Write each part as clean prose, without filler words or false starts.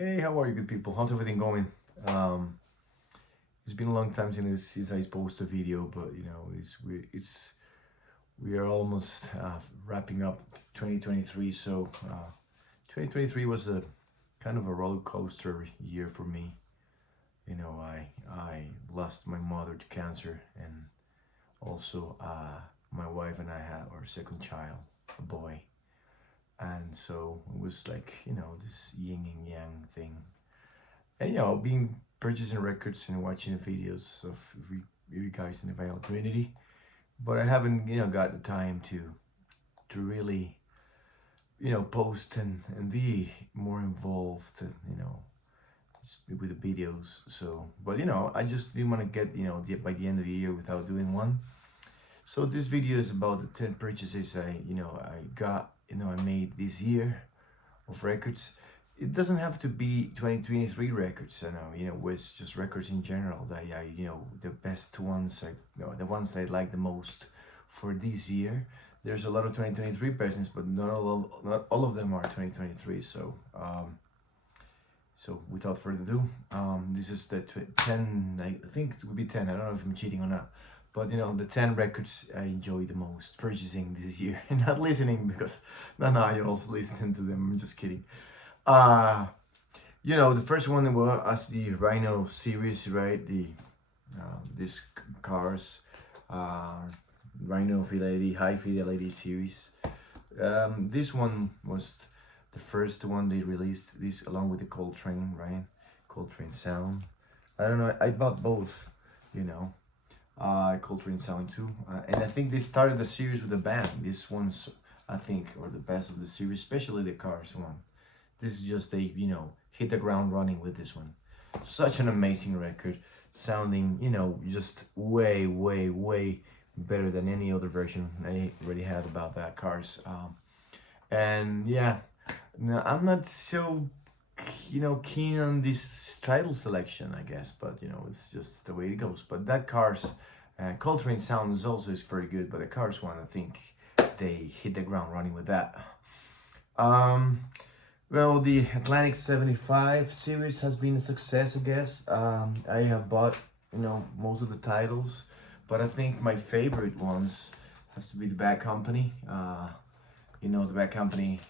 Hey, how are you, good people? How's everything going? Um, it's been a long time since I posted a video, but we are almost wrapping up 2023. So 2023 was a kind of a roller coaster year for me. I lost my mother to cancer, and also my wife and I had our second child, a boy, and so it was like this yin and yang thing. And being purchasing records and watching the videos of you guys in the vinyl community, but I haven't got the time to really post and be more involved and with the videos. So, but I just didn't want to get by the end of the year without doing one. So this video is about the 10 purchases I got I made this year of records. It doesn't have to be 2023 records. I know, it's just records in general that the best ones, the ones that I like the most for this year. There's a lot of 2023 presents, but not all of them are 2023. So without further ado, this is the 10. I think it would be 10. I don't know if I'm cheating or not. But the 10 records I enjoy the most purchasing this year, and not listening because no, you also listen to them. I'm just kidding. Uh, the first one was the Rhino series, right? These cars, uh, Rhino Fidelity, High Fidelity series. This one was the first one they released. This along with the Coltrane, right? Coltrane sound. I don't know. I bought both. Coltrane sound too, and I think they started the series with a band. This one's, I think, or the best of the series, especially the Cars one. This is just a hit the ground running with this one. Such an amazing record, sounding just way better than any other version I already had about that Cars. And yeah, now I'm not so keen on this title selection, I guess, but it's just the way it goes. But that Cars Coltrane sound is very good, but the Cars one, I think they hit the ground running with that. Well, the Atlantic 75 series has been a success, I guess. I have bought most of the titles, but I think my favorite ones has to be the Bad Company. The Bad Company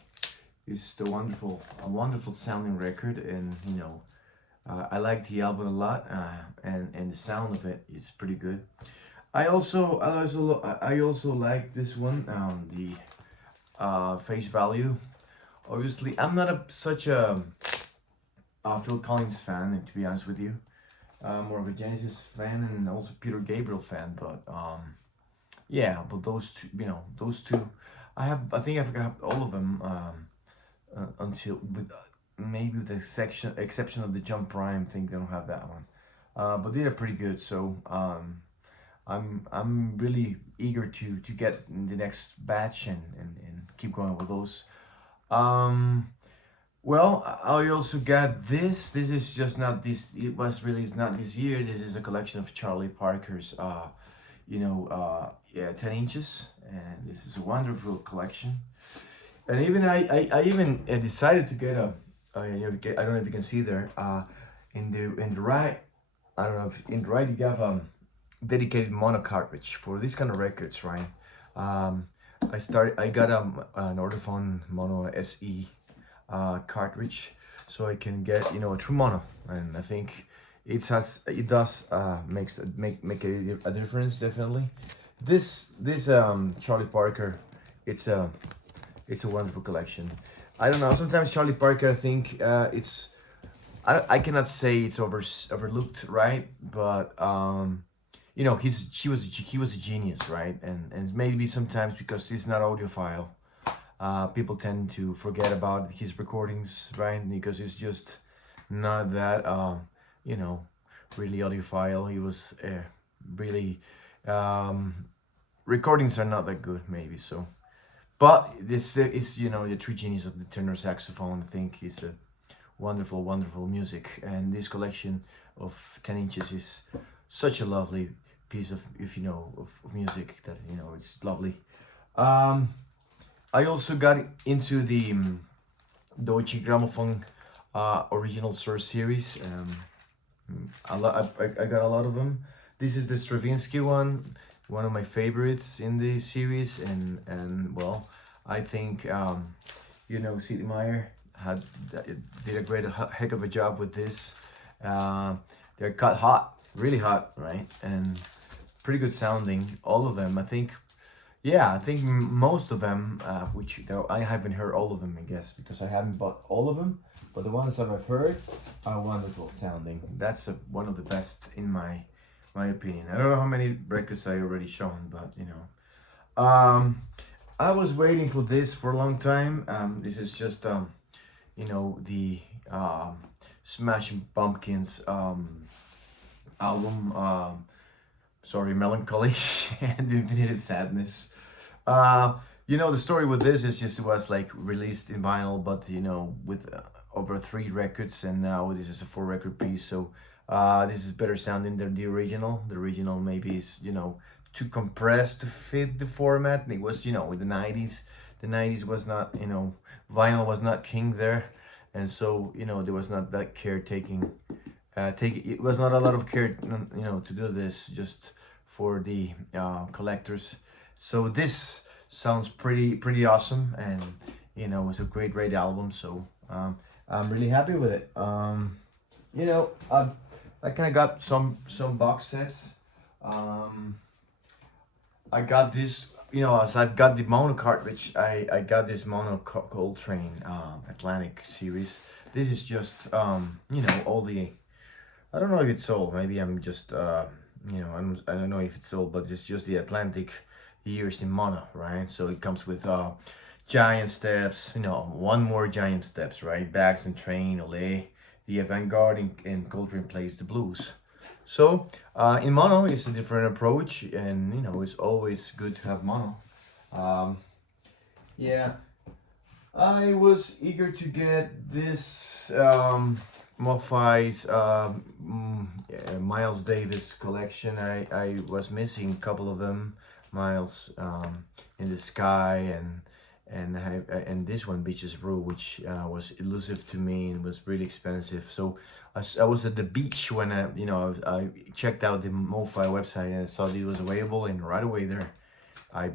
is a wonderful sounding record, and I like the album a lot, and the sound of it is pretty good. I also like this one, the Face Value. Obviously, I'm not such a Phil Collins fan, to be honest with you. More of a Genesis fan and also Peter Gabriel fan, but yeah, but those two, I think I've got all of them. Until with maybe the exception of the Jump Prime thing, they don't have that one, but they are pretty good. So I'm really eager to get the next batch and keep going with those. Well, I also got this. This is just not this. It was released not this year. This is a collection of Charlie Parker's, yeah, 10 inches, and this is a wonderful collection. And even I even decided to get I don't know if you can see there, in the right, I don't know if in the right you have dedicated mono cartridge for this kind of records, right? I got an Ortofon Mono SE cartridge, so I can get a true mono, and I think it does make a difference, definitely. This Charlie Parker, it's a wonderful collection. I don't know. Sometimes Charlie Parker, I think I cannot say it's overlooked, right? But he was a genius, right? And maybe sometimes because he's not audiophile, people tend to forget about his recordings, right? Because he's just not that really audiophile. He was really recordings are not that good, maybe so. But this is, the true genius of the tenor saxophone. I think is a wonderful music, and this collection of 10 inches is such a lovely piece of, if of music that it's lovely. I also got into the Deutsche Grammophon original source series. I got a lot of them. This is the Stravinsky one of my favorites in the series, and well, I think Sid Meier had did a great heck of a job with this. Uh, they're cut hot, really hot, right? And pretty good sounding, all of them. I think, yeah, I think most of them, which though I haven't heard all of them, I guess, because I haven't bought all of them. But the ones that I've heard are wonderful sounding. That's one of the best in my opinion. I don't know how many records I already shown, but I was waiting for this for a long time. This is just the Smashing Pumpkins album. Sorry, Melancholy and Definitive Sadness. The story with this is just it was like released in vinyl, but with over 3 records, and now this is a 4-record piece. So this is better sounding than the original. The original maybe is too compressed to fit the format. It was with the 90s. The 90s was not vinyl was not king there, and so there was not that caretaking. It was not a lot of care to do this just for the collectors. So this sounds pretty awesome, and it's a great album. So I'm really happy with it. I kind of got some box sets. I got this, as I've got the mono cartridge, I got this mono Coltrane Atlantic series. This is just all the, I don't know if it's sold. Maybe I'm just I don't know if it's sold, but it's just the Atlantic years in mono, right? So it comes with Giant Steps, one more Giant Steps, right? Bags and Train, Olé, the Avant-Garde, and Coltrane Plays the Blues. So in mono, it's a different approach, and it's always good to have mono. Yeah, I was eager to get this Mo-Fi's Miles Davis collection. I was missing a couple of them, Miles in the Sky, and this one, Beaches Brew, which was elusive to me and was really expensive. So I was at the beach when I checked out the Mo-Fi website, and I saw it was available, and right away there I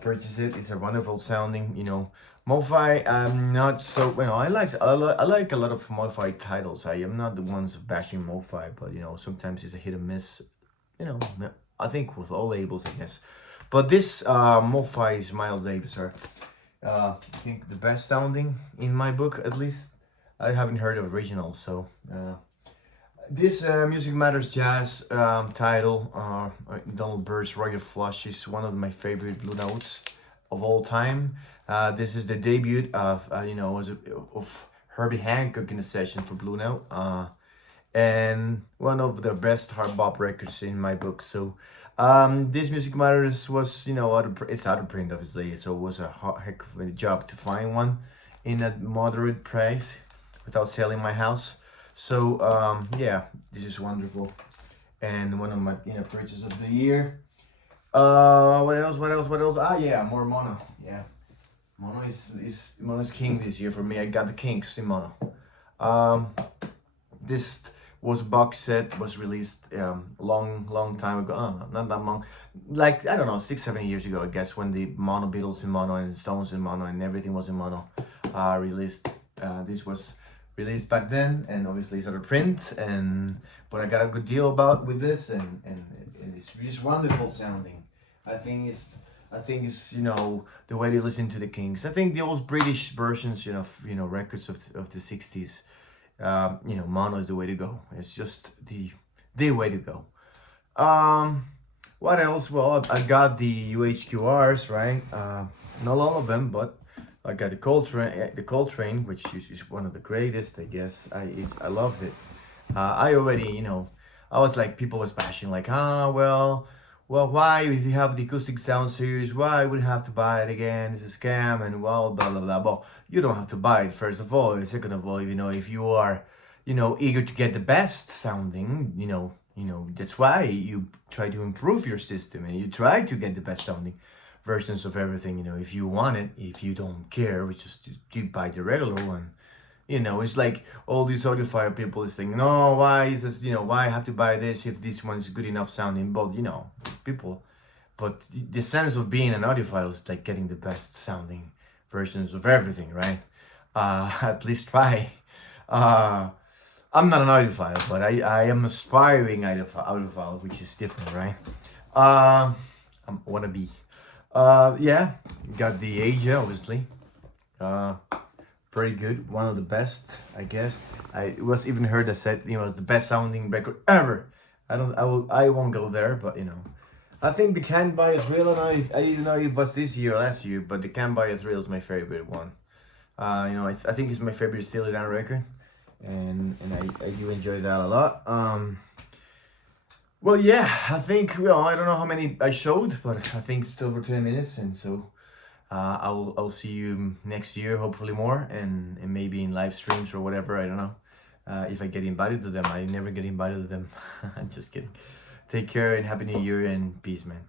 purchased it. It's a wonderful sounding, Mo-Fi. I'm not so I like a lot of Mo-Fi titles. I am not the ones bashing Mo-Fi, but sometimes it's a hit and miss. I think with all labels, I guess. But this Mo-Fi's Miles Davis are I think the best sounding in my book, at least. I haven't heard of originals, so this Music Matters Jazz title, Donald Byrd's Royal Flush, is one of my favorite Blue Notes of all time. This is the debut of of Herbie Hancock in a session for Blue Note, and one of the best hard bop records in my book. So this Music Matters was it's out of print, obviously, so it was a heck of a job to find one in a moderate price without selling my house. So yeah, this is wonderful, and one of my purchase of the year. What else? Yeah, more mono. Yeah, mono is king this year for me. I got the Kinks in mono. This was box set, was released long time ago. Not that long, like I don't know, 6-7 years ago, I guess, when the mono Beatles in mono and Stones in mono and everything was in mono released. This was released back then, and obviously it's out of print, but I got a good deal with this, and it's just wonderful sounding. I think it's the way they listen to the Kinks. I think the old British versions, records of the 60s, mono is the way to go. It's just the way to go. What else? Well, I got the UHQRs, right? Not all of them, but I got the Coltrane, which is one of the greatest, I guess. I loved it. I already, I was like, people was bashing, like, well, why, if you have the acoustic sound series, why would you have to buy it again? It's a scam, and well, blah blah blah. Well, you don't have to buy it, first of all. Second of all, if you are, eager to get the best sounding, that's why you try to improve your system, and you try to get the best sounding versions of everything. If you want it, if you don't care, which is you buy the regular one, You know, it's like all these audiophile people is saying, no, why is this, you know, why I have to buy this if this one's good enough sounding? But, you know, people, but the sense of being an audiophile is like getting the best sounding versions of everything, right? At least try. I'm not an audiophile, but I am aspiring audiophile, which is different, right? I wanna be. Yeah, got the age, obviously. Pretty good, one of the best, I guess. It was even heard that said, you know, it's the best sounding record ever. I won't go there, but you know, I think the Can't Buy a Thrill, I didn't know if it was this year or last year, but the Can't Buy a Thrill is my favorite one. You know, I think it's my favorite Steely Dan record, and I do enjoy that a lot. Well, yeah, I think, well, I don't know how many I showed, but I think it's still over 10 minutes, and so I'll see you next year, hopefully more, and maybe in live streams or whatever. I don't know if I get invited to them. I never get invited to them. I'm just kidding. Take care and happy new year and peace, man.